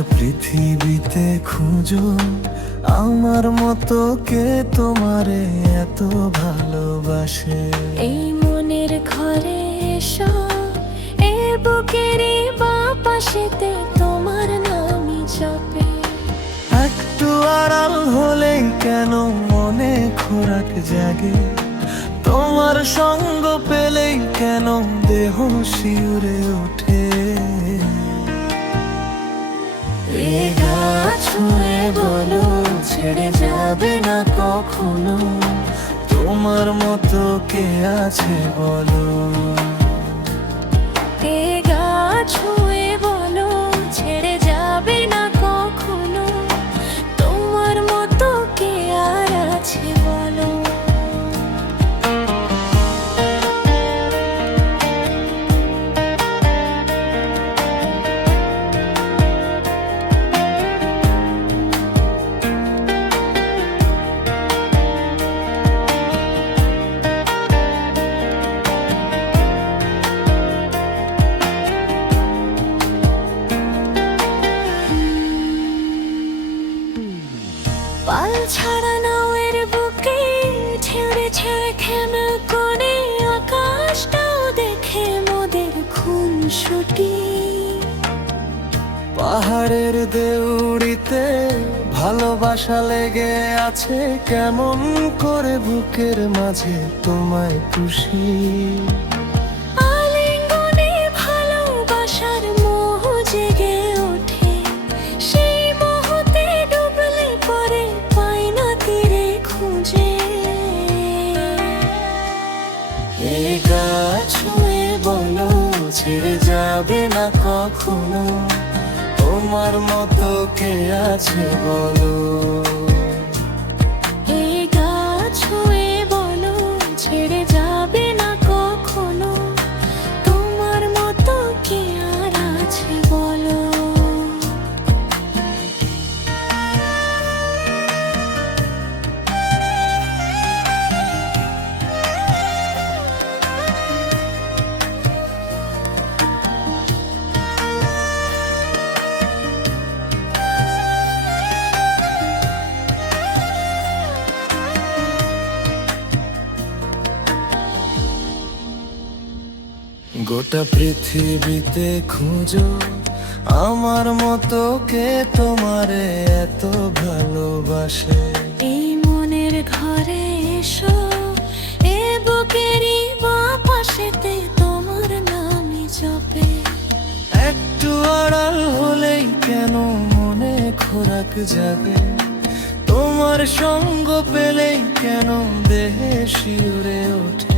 গোটা পৃথিবীতে খুঁজো আমার মতো কে তোমারে এত ভালোবাসে। এই মনের ঘরে এসো, এ বুকেরই বাঁ পাশেতে তোমার নামই জপে। একটু আড়াল হলেই কেন মনে খোরাক জাগে, তোমার সঙ্গ পেলেই কেন দেহ শিউরে ওঠে। এ গা ছুঁয়ে বলো ছেড়ে যাবে না কখনো, তোমার মতো কে আছে বলো। এ গা ছুঁয়ে বলো ছেড়ে যাবে না কখনো, তোমার মতো কে আর আছে বলো। পাল ছাড়া নাওয়ের বুকে ছেড়ে ছেড়ে খেমে কোণে, আকাশটাও দেখে মোদের খুনসুটি। পাহাড়ের দেউড়িতে ভালোবাসা লেগে আছে, কেমন করে বুকের মাঝে তোমায় খুশি। আলিঙ্গনে ভালোবাসার মোহ জেগে ওঠে, সেই মোহতে ডুবলে পরে পাই না তীরে খুঁজে। এ গা ছুঁয়ে বলো ছেড়ে যাবে না কখনো, তোমার মতো কে আছে বলো। এই গা ছুঁয়ে বলো ছেড়ে যাবে না কখনো, তোমার মতো কে আর আছে বলো। গোটা পৃথিবীতে খুঁজো আমার মতো কে তোমারে এত ভালোবাসে। এই মনের ঘরে এসো, এ বুকেরই বাঁ পাশেতে তোমার নামই জপে। একটু আড়াল হলেই কেন মনে খোরাক জাগে, তোমার সঙ্গ পেলেই কেন দেহে শিউরে ওঠে।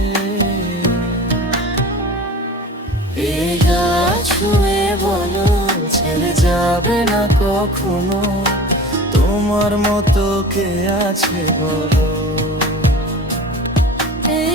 এ গা ছুঁয়ে বলো ছেড়ে যাবে না কখনো, তোমার মতো কে আছে বলো। এই